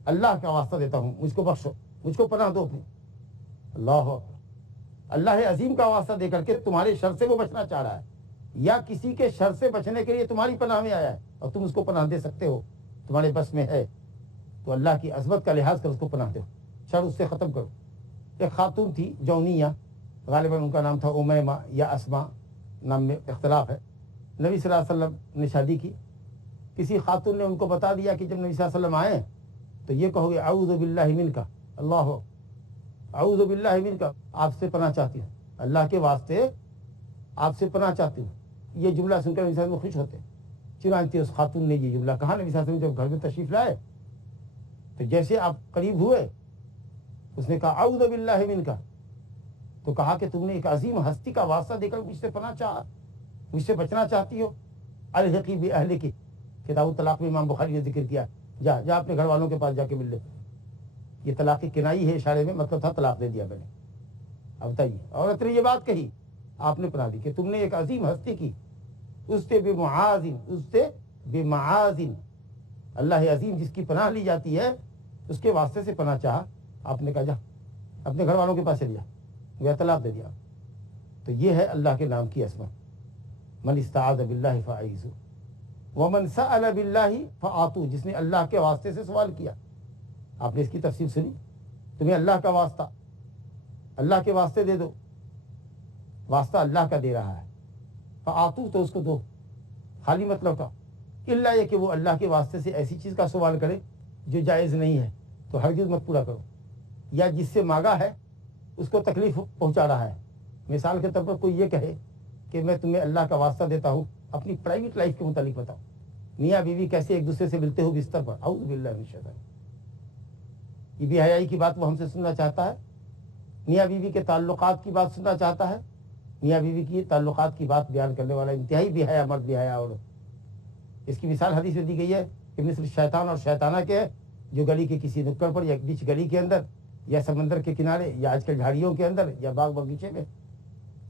اللہ کا واسطہ دیتا ہوں مجھ کو بخشو، مجھ کو پناہ دو اپنی۔ اللہ اکبر، اللہ عظیم کا واسطہ دے کر کے تمہارے شر سے وہ بچنا چاہ رہا ہے، یا کسی کے شر سے بچنے کے لیے تمہاری پناہ میں آیا ہے اور تم اس کو پناہ دے سکتے ہو، تمہارے بس میں ہے، تو اللہ کی عظمت کا لحاظ کر اس کو پناہ دو، شر اس سے ختم کرو۔ ایک خاتون تھی جونیہ، غالباً ان کا نام تھا امیمہ یا اسما، نام میں اختلاف ہے۔ نبی صلی اللہ علیہ وسلم نے شادی کی، کسی خاتون نے ان کو بتا دیا کہ جب نبی صلی اللہ علیہ وسلم آئے تو یہ کہو گے اعوذ باللہ منک، اللہ اعوذ باللہ منک، آپ سے پناہ چاہتی ہوں، اللہ کے واسطے آپ سے پناہ چاہتی ہوں۔ یہ جملہ سن کر نبی صلی اللہ علیہ وسلم خوش ہوتے، چنانچہ اس خاتون نے یہ جملہ کہا نبی صلی اللہ علیہ وسلم جب گھر میں تشریف لائے تو جیسے آپ قریب ہوئے اس نے کہا اعوذ باللہ منک، تو کہا کہ تم نے ایک عظیم ہستی کا واسطہ دے کر مجھ سے پناہ چاہا، مجھ سے بچنا چاہتی ہو۔ الحقی باہلک، کتاب الطلاق میں امام بخاری نے ذکر کیا، جا جا اپنے گھر والوں کے پاس جا کے مل لے۔ یہ طلاق کنائی ہے، اشارے میں مطلب تھا طلاق دے دیا میں نے۔ اب بتائیے، عورت نے یہ بات کہی، آپ نے پناہ دی کہ تم نے ایک عظیم ہستی کی، اس سے بمعاذن، اس سے بمعاذن، اللہ عظیم جس کی پناہ لی جاتی ہے اس کے واسطے سے پناہ چاہا، آپ نے کہا جا اپنے گھر والوں کے پاس چل جا، وہ طلاق دے دیا۔ تو یہ ہے اللہ کے نام کی عظمت۔ من استعاذ باللہ فاعیذہ ومن سأل باللہ فاعطوہ، جس نے اللہ کے واسطے سے سوال کیا، آپ نے اس کی تفصیل سنی، تمہیں اللہ کا واسطہ، اللہ کے واسطے دے دو، واسطہ اللہ کا دے رہا ہے، فاعطوہ تو اس کو دو، خالی مطلب کا، الا یہ کہ وہ اللہ کے واسطے سے ایسی چیز کا سوال کرے جو جائز نہیں ہے تو ہرگز مت پورا کرو، یا جس سے مانگا ہے اس کو تکلیف پہنچا رہا ہے۔ مثال کے طور پر کوئی یہ کہے کہ میں تمہیں اللہ کا واسطہ دیتا ہوں اپنی پرائیویٹ لائف کے متعلق بتاؤ، میاں بیوی کیسے ایک دوسرے سے ملتے ہو بستر پر، اعوذ باللہ من الشیطان، یہ بے حیائی کی بات وہ ہم سے سننا چاہتا ہے، میاں بیوی کے تعلقات کی بات سننا چاہتا ہے، میاں بیوی کی تعلقات کی بات بیان کرنے والا انتہائی بے حیا مرد، بے حیا عورت۔ اس کی مثال حدیث میں دی گئی ہے کہ مثل شیطان اور شیطانہ کے، جو گلی کے کسی نکڑ پر یا بیچ گلی کے اندر یا سمندر کے کنارے یا آج کل جھاڑیوں کے اندر یا باغ باغیچے میں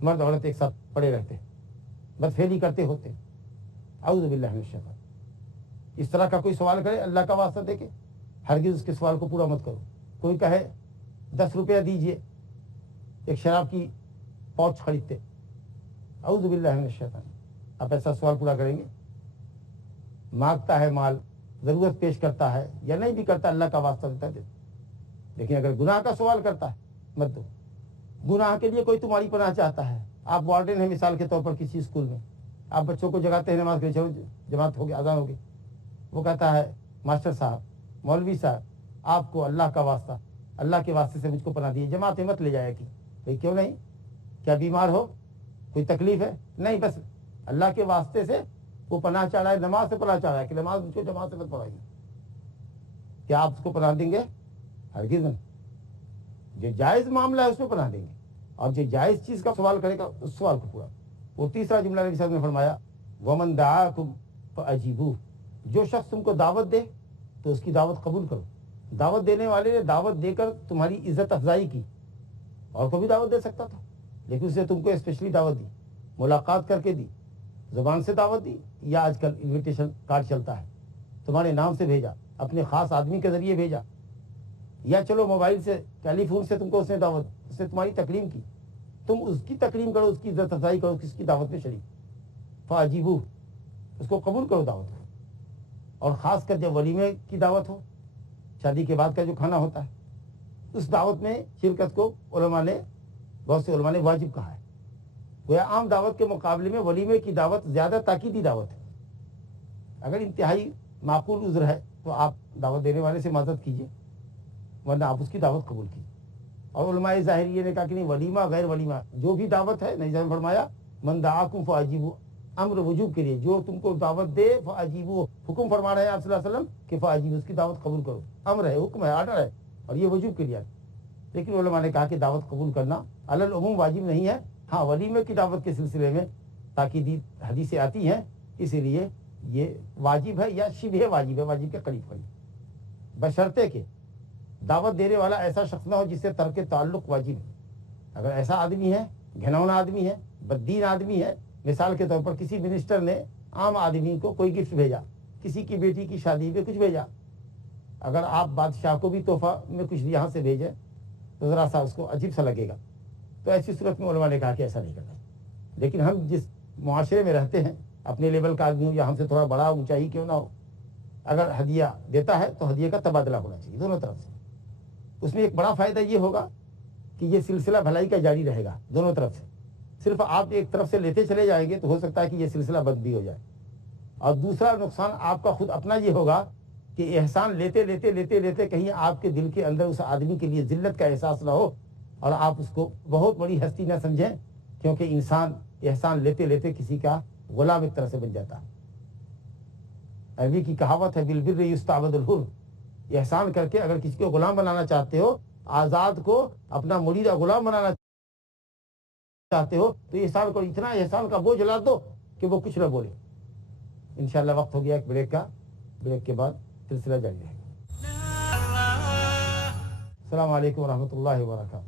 مرد عورت ایک ساتھ پڑے رہتے، بدفعلی کرتے ہوتے، اعوذ باللہ من الشیطان۔ اس طرح کا کوئی سوال کرے اللہ کا واسطہ دے کے، ہرگز اس کے سوال کو پورا مت کرو۔ کوئی کہے 10 روپیہ دیجئے ایک شراب کی پاؤچ خریدتے، اعوذ باللہ من الشیطان، آپ ایسا سوال پورا کریں گے؟ مانگتا ہے مال، ضرورت پیش کرتا ہے یا نہیں بھی کرتا، اللہ کا واسطہ دیتا ہے، لیکن اگر گناہ کا سوال کرتا ہے مت دو۔ گناہ کے لیے کوئی تمہاری پناہ چاہتا ہے، آپ وارڈن ہیں مثال کے طور پر کسی اسکول میں، آپ بچوں کو جگاتے ہیں نماز کے لیے، چلو جماعت ہو گئی، اذان ہو گئی، وہ کہتا ہے ماسٹر صاحب، مولوی صاحب، آپ کو اللہ کا واسطہ، اللہ کے واسطے سے مجھ کو پناہ دیے، جماعت میں مت لے جائے گی۔ بھائی کیوں نہیں؟ کیا بیمار ہو؟ کوئی تکلیف ہے؟ نہیں، بس اللہ کے واسطے سے وہ پناہ چاہ رہا ہے، نماز سے پناہ چاہ رہا ہے کہ نماز مجھ کو جماعت سے مت پڑھائیے۔ کیا آپ اس کو پناہ دیں گے؟ ہرگز نہیں۔ جو جائز معاملہ ہے اس میں پناہ دیں گے، اور جو جائز چیز کا سوال کرے گا اس سوال کو پورا۔ وہ تیسرا جملہ نبی صلی اللہ علیہ وسلم نے فرمایا ومن دعاکم فاجیبوہ، جو شخص تم کو دعوت دے تو اس کی دعوت قبول کرو۔ دعوت دینے والے نے دعوت دے کر تمہاری عزت افزائی کی، اور کو بھی دعوت دے سکتا تھا لیکن اس نے تم کو اسپیشلی دعوت دی، ملاقات کر کے دی، زبان سے دعوت دی، یا آج کل انویٹیشن کارڈ چلتا ہے، تمہارے نام سے بھیجا، اپنے خاص آدمی کے ذریعے بھیجا، یا چلو موبائل سے، ٹیلی فون سے تم کو اس نے دعوت، اس نے تمہاری تکریم کی، تم اس کی تکریم کرو، اس کی عزت افزائی کرو، اس کی دعوت میں شریک، فاجیبو، اس کو قبول کرو دعوت کو۔ اور خاص کر جب ولیمے کی دعوت ہو، شادی کے بعد کا جو کھانا ہوتا ہے، اس دعوت میں شرکت کو علماء نے، بہت سے علماء نے واجب کہا ہے۔ گویا عام دعوت کے مقابلے میں ولیمے کی دعوت زیادہ تاکیدی دعوت ہے۔ اگر انتہائی معقول عذر ہے تو آپ دعوت دینے والے سے معذرت کیجیے، ورنہ آپ اس کی دعوت قبول کیجیے۔ اور علماء ظاہریہ نے کہا کہ نہیں، ولیمہ غیر ولیمہ جو بھی دعوت ہے، نہیں فرمایا من دعاکم فاجیبوا، امر وجوب کے لیے، جو تم کو دعوت دے فاجیبوا، حکم فرما رہے ہیں آپ صلی اللہ علیہ وسلم کہ فاجیبوا، اس کی دعوت قبول کرو، امر ہے، حکم ہے، آرڈر ہے، اور یہ وجوب کے لیے ہے۔ لیکن علماء نے کہا کہ دعوت قبول کرنا علی العموم واجب نہیں ہے، ہاں ولیمے کی دعوت کے سلسلے میں تاکیدی حدیثیں آتی ہیں، اسی لیے یہ واجب ہے یا شبہ واجب ہے، واجب کے قریب قریب، بشرطے کہ دعوت دینے والا ایسا شخص نہ ہو جس سے ترک تعلق واجب ہے۔ اگر ایسا آدمی ہے، گھنونا آدمی ہے، بددین آدمی ہے، مثال کے طور پر کسی منسٹر نے عام آدمی کو کوئی گفٹ بھیجا، کسی کی بیٹی کی شادی پہ کچھ بھیجا، اگر آپ بادشاہ کو بھی تحفہ میں کچھ یہاں سے بھیجیں تو ذرا سا اس کو عجیب سا لگے گا. تو ایسی صورت میں علماء نے کہا کہ ایسا نہیں کرنا. لیکن ہم جس معاشرے میں رہتے ہیں, اپنے لیول کا آدمی ہو یا ہم سے تھوڑا بڑا اونچائی کیوں نہ ہو, اگر ہدیہ دیتا ہے تو ہدیے کا تبادلہ ہونا چاہیے دونوں طرف سے. اس میں ایک بڑا فائدہ یہ ہوگا کہ یہ سلسلہ بھلائی کا جاری رہے گا دونوں طرف سے. صرف آپ ایک طرف سے لیتے چلے جائیں گے تو ہو سکتا ہے کہ یہ سلسلہ بند بھی ہو جائے. اور دوسرا نقصان آپ کا خود اپنا یہ ہوگا کہ احسان لیتے لیتے لیتے لیتے کہیں آپ کے دل کے اندر اس آدمی کے لیے ذلت کا احساس نہ ہو اور آپ اس کو بہت بڑی ہستی نہ سمجھیں, کیونکہ انسان احسان لیتے لیتے کسی کا غلام ایک طرح سے بن جاتا ہے. عربی کی کہاوت ہے بالبر یستعبد الحر. احسان کر کے اگر کسی کو غلام بنانا چاہتے ہو, آزاد کو اپنا مرید غلام بنانا چاہتے ہو, تو احسان کو اتنا احسان کا بوجھ لا دو کہ وہ کچھ نہ بولے. انشاءاللہ وقت ہو گیا ایک بریک کا, بریک کے بعد سلسلہ جاری رہے گا. السلام علیکم ورحمۃ اللہ وبرکاتہ.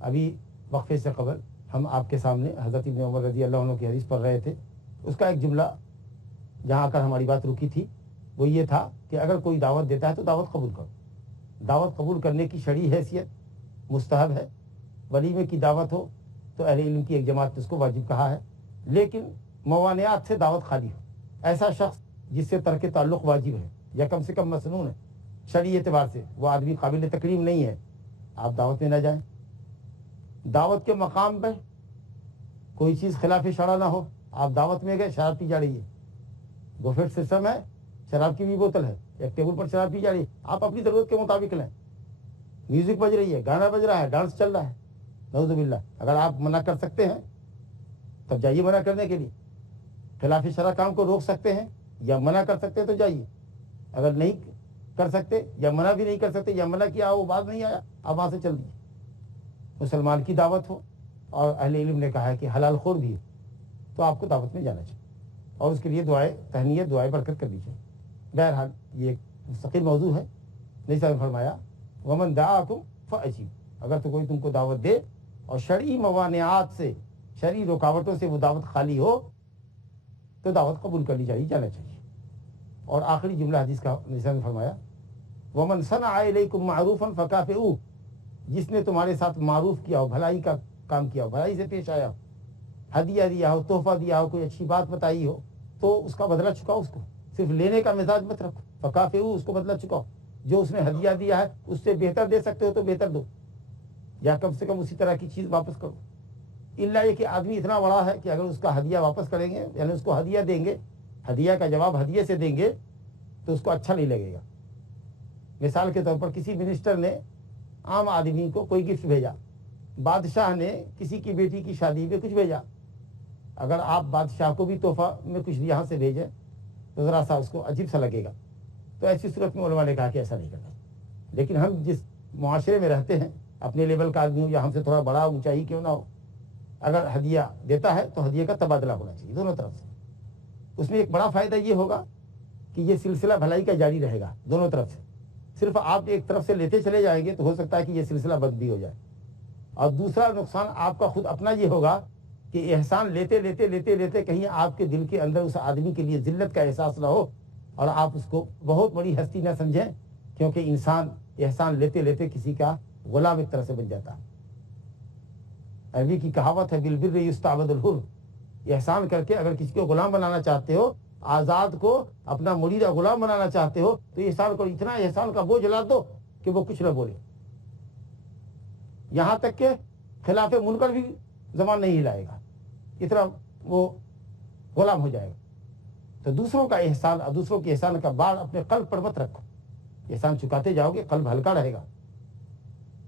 ابھی وقفے سے قبل ہم آپ کے سامنے حضرت ابن عمر رضی اللہ عنہ کی حدیث پڑھ رہے تھے. اس کا ایک جملہ جہاں آ کر ہماری بات رکی تھی وہ یہ تھا کہ اگر کوئی دعوت دیتا ہے تو دعوت قبول کرو. دعوت قبول کرنے کی شرعی حیثیت مستحب ہے. ولیمے کی دعوت ہو تو اہل علم کی ایک جماعت نے اس کو واجب کہا ہے, لیکن موانعات سے دعوت خالی ہو. ایسا شخص جس سے ترک تعلق واجب ہے یا کم سے کم مسنون ہے شرعی اعتبار سے, وہ آدمی قابل تکریم نہیں ہے, آپ دعوت میں نہ جائیں. دعوت کے مقام پہ کوئی چیز خلاف شرع نہ ہو, آپ دعوت میں گئے, شراب پی جا رہی ہے, بوفیٹ سسٹم ہے, شراب کی بھی بوتل ہے, ایک ٹیبل پر شراب پی جا رہی ہے, آپ اپنی ضرورت کے مطابق لیں. میوزک بج رہی ہے, گانا بج رہا ہے, ڈانس چل رہا ہے, نعوذ باللہ. اگر آپ منع کر سکتے ہیں تب جائیے منع کرنے کے لیے. خلاف شرع کام کو روک سکتے ہیں یا منع کر سکتے ہیں تو جائیے. اگر نہیں کر سکتے یا منع بھی نہیں کر سکتے یا منع کیا وہ بات نہیں آیا, آپ وہاں سے چل دیجیے. مسلمان کی دعوت ہو اور اہل علم نے کہا ہے کہ حلال خور بھی ہے تو آپ کو دعوت میں جانا چاہیے اور اس کے لیے دعائیں تہنیت, دعائیں برکت کرنی چاہیے. بہرحال یہ ایک مستقل موضوع ہے. نبی صاحب نے فرمایا ومن دعاکم فاجیب. اگر تو کوئی تم کو دعوت دے اور شرعی موانعات سے, شرعی رکاوٹوں سے وہ دعوت خالی ہو تو دعوت قبول کرنی چاہیے, جانا چاہیے. اور آخری جملہ حدیث کا نبی صاحب نے فرمایا ومن صنع الیکم معروفا فکافئوہ. جس نے تمہارے ساتھ معروف کیا ہو, بھلائی کا کام کیا ہو, بھلائی سے پیش آیا ہو, ہدیہ دیا ہو, تحفہ دیا ہو, کوئی اچھی بات بتائی ہو, تو اس کا بدلہ چکاؤ. اس کو صرف لینے کا مزاج مت رکھو, فکافئوہ, اس کو بدلہ چکاؤ. جو اس نے ہدیہ دیا ہے اس سے بہتر دے سکتے ہو تو بہتر دو, یا کم سے کم اسی طرح کی چیز واپس کرو. الا یہ کہ آدمی اتنا بڑا ہے کہ اگر اس کا ہدیہ واپس کریں گے, یعنی اس کو ہدیہ دیں گے, ہدیہ کا جواب ہدیے سے دیں گے تو اس کو اچھا نہیں لگے گا. مثال کے طور پر کسی منسٹر نے عام آدمی کو کوئی گفٹ بھیجا, بادشاہ نے کسی کی بیٹی کی شادی میں کچھ بھیجا. اگر آپ بادشاہ کو بھی تحفہ میں کچھ یہاں سے بھیجیں تو ذرا سا اس کو عجیب سا لگے گا. تو ایسی صورت میں علماء نے کہا کہ ایسا نہیں کرنا. لیکن ہم جس معاشرے میں رہتے ہیں, اپنے لیول کا آدمی ہو یا ہم سے تھوڑا بڑا اونچائی کیوں نہ ہو, اگر ہدیہ دیتا ہے تو ہدیے کا تبادلہ ہونا چاہیے دونوں طرف سے. اس میں ایک بڑا فائدہ یہ ہوگا کہ یہ سلسلہ بھلائی کا جاری رہے گا دونوں طرف سے. صرف آپ ایک طرف سے لیتے چلے جائیں گے تو ہو سکتا ہے کہ یہ سلسلہ بند بھی ہو جائے. اور دوسرا نقصان آپ کا خود اپنا یہ ہوگا کہ احسان لیتے لیتے لیتے لیتے کہیں آپ کے دل کے اندر اس آدمی کے لیے ذلت کا احساس نہ ہو اور آپ اس کو بہت بڑی ہستی نہ سمجھیں, کیونکہ انسان احسان لیتے لیتے کسی کا غلام ایک طرح سے بن جاتا ہے. عربی کی کہاوت ہے بالبر یستعبد الحر. احسان کر کے اگر کسی کو غلام بنانا چاہتے ہو, آزاد کو اپنا مرید غلام بنانا چاہتے ہو, تو احسان کو اتنا احسان کا بوجھ لا دو کہ وہ کچھ نہ بولے. یہاں تک کہ خلاف منکر بھی زبان نہیں ہلائے گا, اتنا وہ غلام ہو جائے گا. تو دوسروں کا احسان اور دوسروں کے احسان کا بار اپنے قلب پر مت رکھو. احسان چکاتے جاؤ گے, قلب ہلکا رہے گا.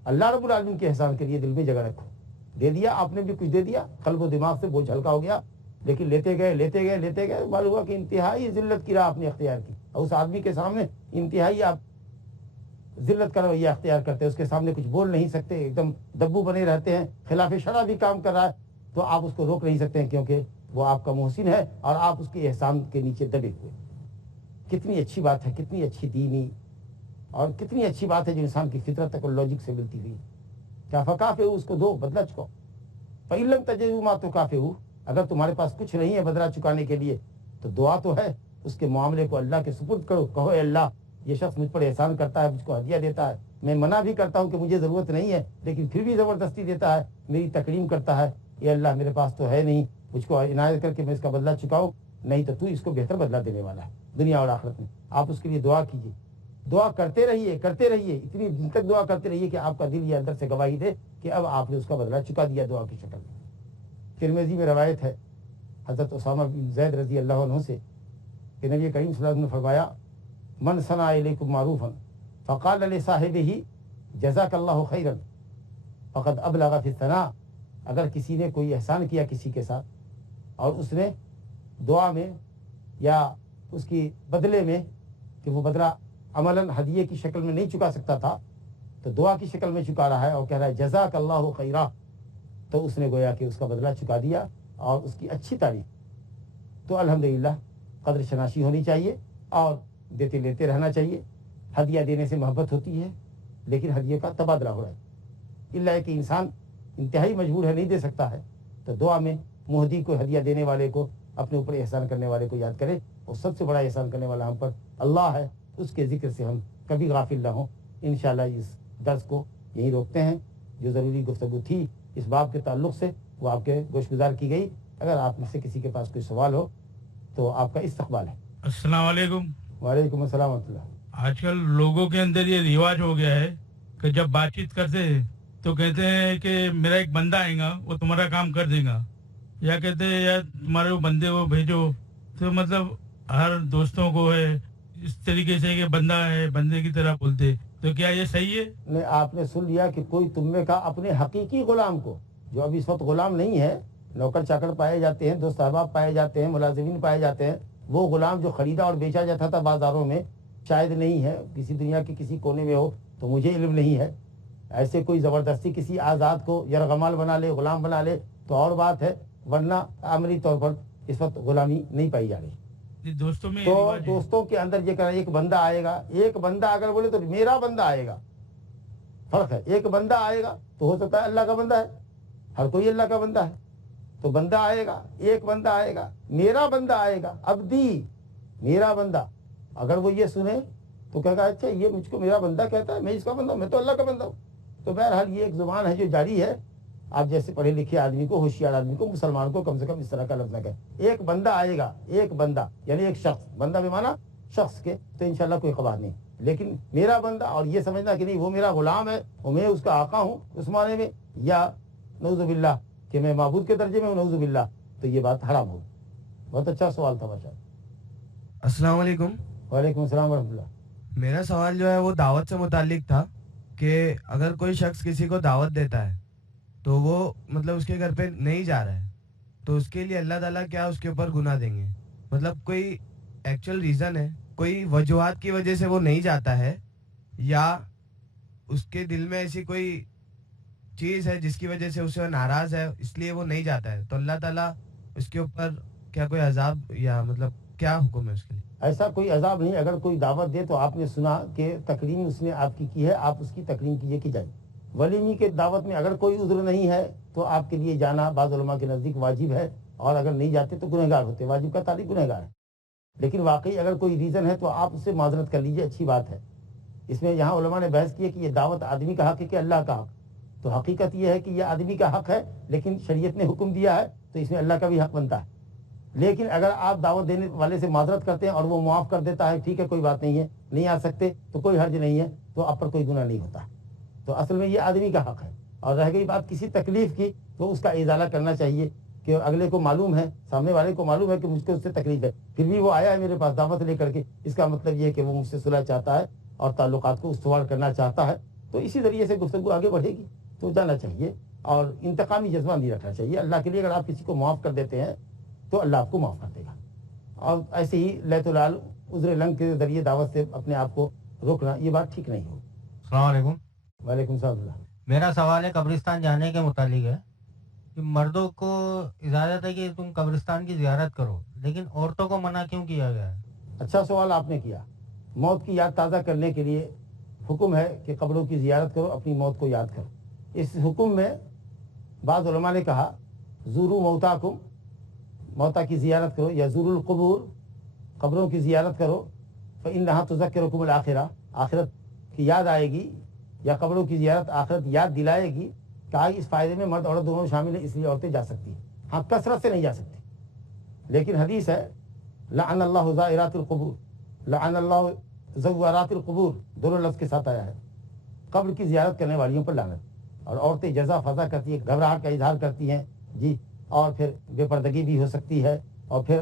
اللہ رب العالمین کے احسان کے لیے دل میں جگہ رکھو. دے دیا آپ نے بھی کچھ دے دیا, قلب و دماغ سے بوجھ ہلکا ہو گیا, لیکن لیتے گئے لیتے گئے لیتے گئے, معلوم ہوا کہ انتہائی ذلت کی راہ آپ نے اختیار کی, اور اس آدمی کے سامنے انتہائی آپ ذلت کا رویہ اختیار کرتے ہیں. اس کے سامنے کچھ بول نہیں سکتے, ایک دم دبو بنے رہتے ہیں, خلاف شرع بھی کام کر رہا ہے تو آپ اس کو روک نہیں سکتے ہیں, کیونکہ وہ آپ کا محسن ہے اور آپ اس کے احسان کے نیچے دبے ہوئے. کتنی اچھی بات ہے, کتنی اچھی دینی اور کتنی اچھی بات ہے جو انسان کی فطرت اور لاجک سے ملتی ہوئی. کیا فکافئ, اس کو دو, بدلہ چکاؤ. فإن لم تجدوا ما تکافئوا, اگر تمہارے پاس کچھ نہیں ہے بدلہ چکانے کے لیے تو دعا تو ہے, اس کے معاملے کو اللہ کے سپرد کرو. کہو اے اللہ یہ شخص مجھ پر احسان کرتا ہے, مجھ کو ہدیہ دیتا ہے, میں منع بھی کرتا ہوں کہ مجھے ضرورت نہیں ہے لیکن پھر بھی زبردستی دیتا ہے, میری تکریم کرتا ہے. اے اللہ میرے پاس تو ہے نہیں, مجھ کو عنایت کر کے میں اس کا بدلہ چکاؤں, نہیں تو اس کو بہتر بدلہ دینے والا ہے دنیا اور آخرت میں. آپ اس کے لیے دعا کیجیے, دعا کرتے رہیے اتنی دن تک دعا کرتے رہیے کہ آپ کا دل یہ اندر سے گواہی دے کہ اب آپ نے اس کا بدلہ چکا دیا دعا کی شکل میں. ترمذی میں روایت ہے حضرت اسامہ بن زید رضی اللہ عنہ سے کہ نبی کریم صلی اللہ علیہ وسلم نے فرمایا من صنع الیکم معروفا فقال لصاحبہ جزاک اللہ خیرا فقد ابلغ فی الثناء. اگر کسی نے کوئی احسان کیا کسی کے ساتھ اور اس نے دعا میں یا اس کی بدلے میں کہ وہ بدلہ عملاً ہدیے کی شکل میں نہیں چکا سکتا تھا تو دعا کی شکل میں چکا رہا ہے اور کہہ رہا ہے جزاک اللہ خیرا, تو اس نے گویا کہ اس کا بدلہ چکا دیا اور اس کی اچھی تعریف. تو الحمدللہ قدر شناسی ہونی چاہیے اور دیتے لیتے رہنا چاہیے. ہدیہ دینے سے محبت ہوتی ہے لیکن ہدیے کا تبادلہ ہو رہا ہے. اللہ کہ انسان انتہائی مجبور ہے, نہیں دے سکتا ہے, تو دعا میں مہدی کو ہدیہ دینے والے کو, اپنے اوپر احسان کرنے والے کو یاد کرے. اور سب سے بڑا احسان کرنے والا ہم پر اللہ ہے, اس کے ذکر سے ہم کبھی غافل نہ ہوں. انشاءاللہ اس درس کو یہیں روکتے ہیں. جو ضروری گفتگو تھی اس باب کے تعلق سے وہ آپ کے گوش گزار کی گئی. اگر آپ میں سے کسی کے پاس کوئی سوال ہو تو آپ کا استقبال ہے. السلام علیکم. وعلیکم السلام ورحمۃ اللہ. آج کل لوگوں کے اندر یہ رواج ہو گیا ہے کہ جب بات چیت کرتے ہیں تو کہتے ہیں کہ میرا ایک بندہ آئے گا وہ تمہارا کام کر دے گا, یا کہتے ہیں یا تمہارے وہ بندے کو بھیجو. تو مطلب ہر دوستوں کو ہے اس طریقے سے کہ بندہ ہے بندے کی طرح بولتے, تو کیا یہ صحیح ہے؟ نہیں, آپ نے سن لیا کہ کوئی تم میں کا اپنے حقیقی غلام کو, جو اب اس وقت غلام نہیں ہے, نوکر چاکر پائے جاتے ہیں, دوست احباب پائے جاتے ہیں, ملازمین پائے جاتے ہیں, وہ غلام جو خریدا اور بیچا جاتا تھا بازاروں میں شاید نہیں ہے, کسی دنیا کے کسی کونے میں ہو تو مجھے علم نہیں ہے. ایسے کوئی زبردستی کسی آزاد کو یرغمال بنا لے, غلام بنا لے تو اور بات ہے, ورنہ عملی طور پر اس وقت غلامی نہیں پائی جا رہی. دوستوں میں تو دوستوں کے اندر یہ کہنا ایک بندہ آئے گا, ایک بندہ اگر بولے تو میرا بندہ آئے گا, فرق ہے. ایک بندہ آئے گا تو ہو سکتا ہے اللہ کا بندہ ہے, ہر کوئی اللہ کا بندہ ہے, تو بندہ آئے گا, ایک بندہ آئے گا, میرا بندہ آئے گا, عبدی میرا بندہ. اگر وہ یہ سنے تو کہے گا اچھا یہ مجھ کو میرا بندہ کہتا ہے, میں اس کا بندہ ہوں, میں تو اللہ کا بندہ ہوں. تو بہرحال یہ ایک زبان ہے جو جاری ہے. آپ جیسے پڑھے لکھے آدمی کو, ہوشیار آدمی کو, مسلمان کو کم سے کم اس طرح کا لفظ نہ کہے. ایک بندہ آئے گا, ایک بندہ یعنی ایک شخص, بندہ بھی مانا شخص کے, تو انشاءاللہ کوئی قباح نہیں. لیکن میرا بندہ اور یہ سمجھنا کہ نہیں وہ میرا غلام ہے اور میں اس کا آقا ہوں اس معنی میں, یا نعوذ باللہ کہ میں معبود کے درجے میں ہوں, نعوذ باللہ, تو یہ بات حرام ہوگی. بہت اچھا سوال تھا باشا. السلام علیکم. وعلیکم السلام ورحمۃ اللہ. میرا سوال جو ہے وہ دعوت سے متعلق تھا کہ اگر کوئی شخص کسی کو دعوت دیتا ہے تو وہ مطلب اس کے گھر پہ نہیں جا رہا ہے تو اس کے لیے اللہ تعالیٰ کیا اس کے اوپر گناہ دیں گے؟ مطلب کوئی ایکچوئل ریزن ہے, کوئی وجوہات کی وجہ سے وہ نہیں جاتا ہے, یا اس کے دل میں ایسی کوئی چیز ہے جس کی وجہ سے اسے ناراض ہے اس لیے وہ نہیں جاتا ہے, تو اللہ تعالیٰ اس کے اوپر کیا کوئی عذاب یا مطلب کیا حکم ہے اس کے لیے؟ ایسا کوئی عذاب نہیں. اگر کوئی دعوت دے تو آپ نے سنا کہ تکریم اس نے آپ کی ہے, آپ اس کی تکریم کیجیے کی جائے. ولیمی کے دعوت میں اگر کوئی عذر نہیں ہے تو آپ کے لیے جانا بعض علماء کے نزدیک واجب ہے, اور اگر نہیں جاتے تو گنہگار ہوتے. واجب کا تعلق گنہگار ہے, لیکن واقعی اگر کوئی ریزن ہے تو آپ اس سے معذرت کر لیجیے, اچھی بات ہے. اس میں یہاں علماء نے بحث کی ہے کہ یہ دعوت آدمی کا حق ہے کہ اللہ کا حق. تو حقیقت یہ ہے کہ یہ آدمی کا حق ہے, لیکن شریعت نے حکم دیا ہے تو اس میں اللہ کا بھی حق بنتا ہے. لیکن اگر آپ دعوت دینے والے سے معذرت کرتے ہیں اور وہ معاف کر دیتا ہے, ٹھیک ہے کوئی بات نہیں ہے, نہیں آ سکتے تو کوئی حرج نہیں ہے, تو آپ پر کوئی گناہ نہیں ہوتا. تو اصل میں یہ آدمی کا حق ہے. اور رہ گئی بات کسی تکلیف کی تو اس کا ازالہ کرنا چاہیے کہ اگلے کو معلوم ہے, سامنے والے کو معلوم ہے کہ مجھ کو اس سے تکلیف ہے, پھر بھی وہ آیا ہے میرے پاس دعوت لے کر کے, اس کا مطلب یہ ہے کہ وہ مجھ سے صلح چاہتا ہے اور تعلقات کو استوار کرنا چاہتا ہے. تو اسی ذریعے سے گفتگو آگے بڑھے گی, تو جانا چاہیے اور انتقامی جذبہ نہیں رکھنا چاہیے. اللہ کے لیے اگر آپ کسی کو معاف کر دیتے ہیں تو اللہ آپ کو معاف کر دے گا. اور ایسے ہی لیت العال عذر لنگ کے ذریعے دعوت سے اپنے آپ کو روکنا, یہ بات ٹھیک نہیں ہوگی. السلام علیکم. وعلیکم السلام. میرا سوال ہے قبرستان جانے کے متعلق ہے کہ مردوں کو اجازت ہے کہ تم قبرستان کی زیارت کرو, لیکن عورتوں کو منع کیوں کیا گیا ہے؟ اچھا سوال آپ نے کیا. موت کی یاد تازہ کرنے کے لیے حکم ہے کہ قبروں کی زیارت کرو, اپنی موت کو یاد کرو. اس حکم میں بعض علماء نے کہا زورو موتاکم, موتا کی زیارت کرو, یا زور القبور قبروں کی زیارت کرو فإنها تذکرکم الآخرہ، آخرت کی یاد آئے گی، یا قبروں کی زیارت آخرت یاد دلائے گی. کہا اس فائدے میں مرد عورت دونوں شامل ہیں، اس لیے عورتیں جا سکتی ہیں. ہاں کثرت سے نہیں جا سکتی، لیکن حدیث ہے لعن اللہ زائرات القبور، لعن اللہ زوارات القبور، دونوں لفظ کے ساتھ آیا ہے. قبر کی زیارت کرنے والیوں پر لعنت. اور عورتیں جزا فضا کرتی ہیں، گھبراہٹ کا اظہار کرتی ہیں جی، اور پھر بے پردگی بھی ہو سکتی ہے. اور پھر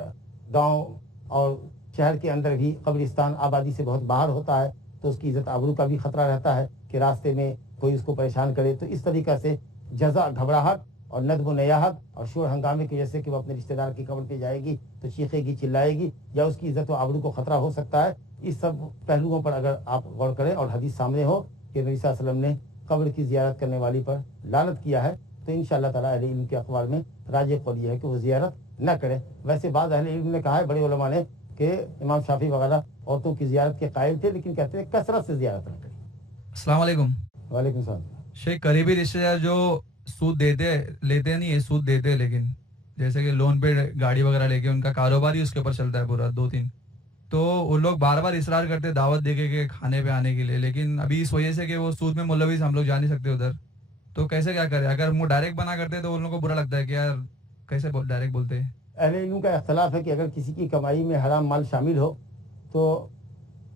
گاؤں اور شہر کے اندر بھی قبرستان آبادی سے بہت باہر ہوتا ہے، تو اس کی عزت آبرو کا بھی خطرہ رہتا ہے کہ راستے میں کوئی اس کو پریشان کرے. تو اس طریقہ سے جزا، گھبراہٹ اور ندب و نیاحت اور شور ہنگامے کی وجہ سے کہ وہ اپنے رشتہ دار کی قبر پہ جائے گی تو چیخے گی، چلائے گی، یا اس کی عزت و آبرو کو خطرہ ہو سکتا ہے. اس سب پہلوؤں پر اگر آپ غور کریں اور حدیث سامنے ہو کہ نبی صلی اللہ علیہ وسلم نے قبر کی زیارت کرنے والی پر لعنت کیا ہے، تو انشاءاللہ تعالیٰ اہل علم کے اقوال میں راجح قول یہ ہے کہ وہ زیارت نہ کرے. ویسے بعض اہل علم نے کہا ہے، بڑے علماء نے، کہ امام شافعی وغیرہ عورتوں کی زیارت کے قائل تھے، لیکن کہتے ہیں کثرت سے زیارت نہ کریں. السلام علیکم. وعلیکم السلام. شیخ، قریبی رشتے دار جو سود لیتے نہیں ہے، سود دیتے، لیکن جیسے کہ لون پہ گاڑی وغیرہ لے کے ان کا کاروبار ہی اس کے اوپر چلتا ہے پورا 2-3، تو وہ لوگ بار بار اصرار کرتے دعوت دے کے کھانے پہ آنے کے لیے، لیکن ابھی اس وجہ سے کہ وہ سود میں ملوث، ہم لوگ جا نہیں سکتے ادھر، تو کیسے کیا کریں؟ اگر وہ ڈائریکٹ بنا کرتے تو ان لوگوں کو برا لگتا ہے کہ یار کیسے ڈائریکٹ بولتے ہیں. اہل علم کا اختلاف ہے کہ اگر کسی کی کمائی میں حرام مال شامل ہو تو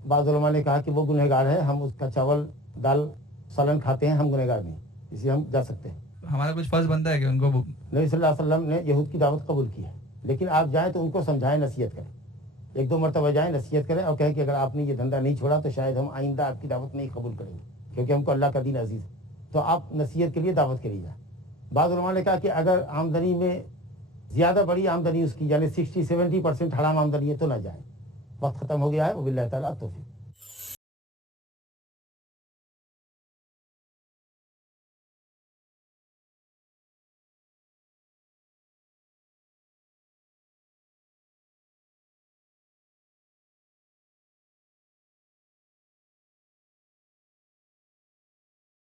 بعض علماء نے کہا کہ وہ گنہگار ہے، ہم اس کا چاول دال سالن کھاتے ہیں، ہم گنہگار نہیں، اس لیے ہم جا سکتے ہیں. ہمارا کچھ فرض بنتا ہے کہ ان کو. نبی صلی اللہ علیہ وسلم نے یہود کی دعوت قبول کی ہے، لیکن آپ جائیں تو ان کو سمجھائیں، نصیحت کریں. 1-2 مرتبہ جائیں، نصیحت کریں اور کہیں کہ اگر آپ نے یہ دھندا نہیں چھوڑا تو شاید ہم آئندہ آپ کی دعوت نہیں قبول کریں گے، کیونکہ ہم کو اللہ کا دین عزیز ہے. تو آپ نصیحت کے لیے دعوت کری جائیں. بعض علماء نے کہا کہ اگر آمدنی میں زیادہ بڑی آمدنی اس کی، یعنی 60-70% حرام آمدنی ہے، تو نہ جائیں. وقت ختم ہو گیا ہے. وباللہ تعالیٰ توفیق.